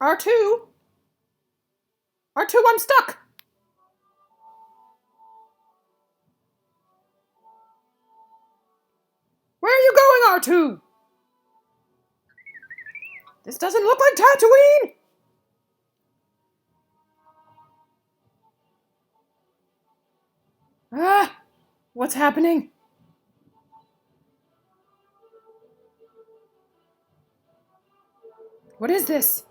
R2? R2, I'm stuck! Where are you going, R2? This doesn't look like Tatooine! Ah! What's happening? What is this?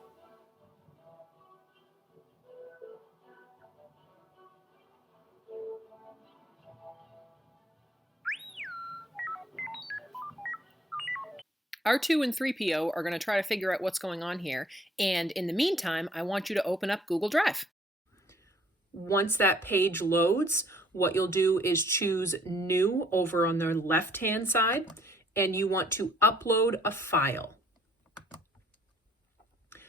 R2 and C3Po are going to try to figure out what's going on here, and in the meantime, I want you to open up Google Drive. Once that page loads, what you'll do is choose New over on the left-hand side, and you want to upload a file.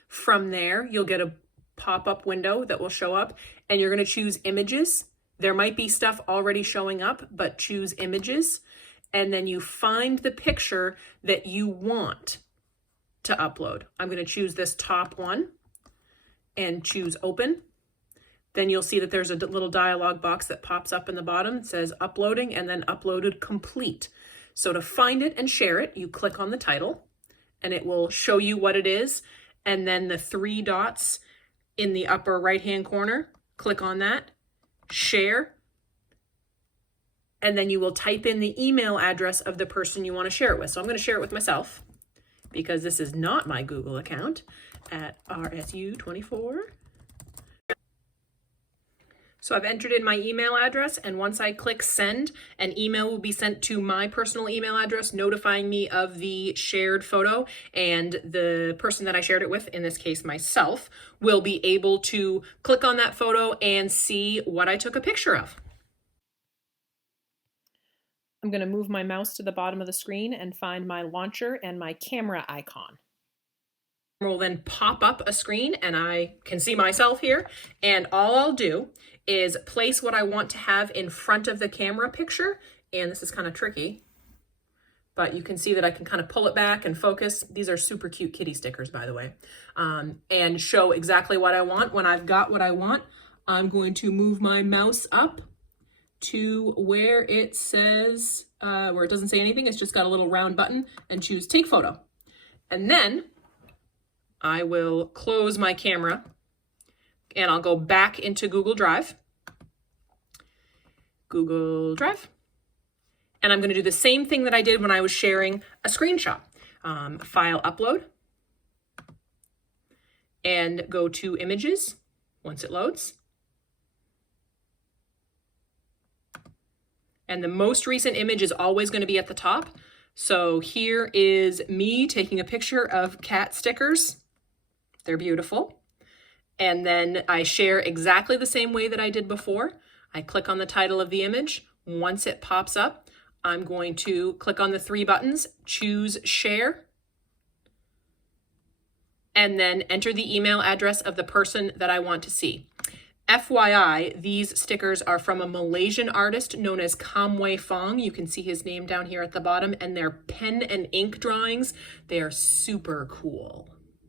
From there, you'll get a pop-up window that will show up, and you're going to choose Images. There might be stuff already showing up, but choose Images, and then you find the picture that you want to upload. I'm going to choose this top one and choose Open. Then you'll see that there's a little dialog box that pops up in the bottom. It says uploading and then uploaded complete. So to find it and share it, you click on the title and it will show you what it is. And then the three dots in the upper right-hand corner, click on that, share, and then you will type in the email address of the person you want to share it with. So I'm going to share it with myself because this is not my Google account at RSU24. So I've entered in my email address, and once I click send, an email will be sent to my personal email address notifying me of the shared photo, and the person that I shared it with, in this case myself, will be able to click on that photo and see what I took a picture of. I'm going to move my mouse to the bottom of the screen and find my launcher and my camera icon. Will then pop up a screen and I can see myself here, and all I'll do is place what I want to have in front of the camera picture, and this is kind of tricky, but you can see that I can kind of pull it back and focus. These are super cute kitty stickers, by the way, and show exactly what I want. When I've got what I want, I'm going to move my mouse up to where it says, where it doesn't say anything, it's just got a little round button, and choose Take Photo. And then I will close my camera and I'll go back into Google Drive. Google Drive. And I'm going to do the same thing that I did when I was sharing a screenshot. File upload. And go to Images once it loads. And the most recent image is always going to be at the top. So here is me taking a picture of cat stickers. They're beautiful. And then I share exactly the same way that I did before. I click on the title of the image. Once it pops up, I'm going to click on the three buttons, choose Share, and then enter the email address of the person that I want to see. FYI, these stickers are from a Malaysian artist known as Kamway Fong. You can see his name down here at the bottom, and they're pen and ink drawings. They are super cool.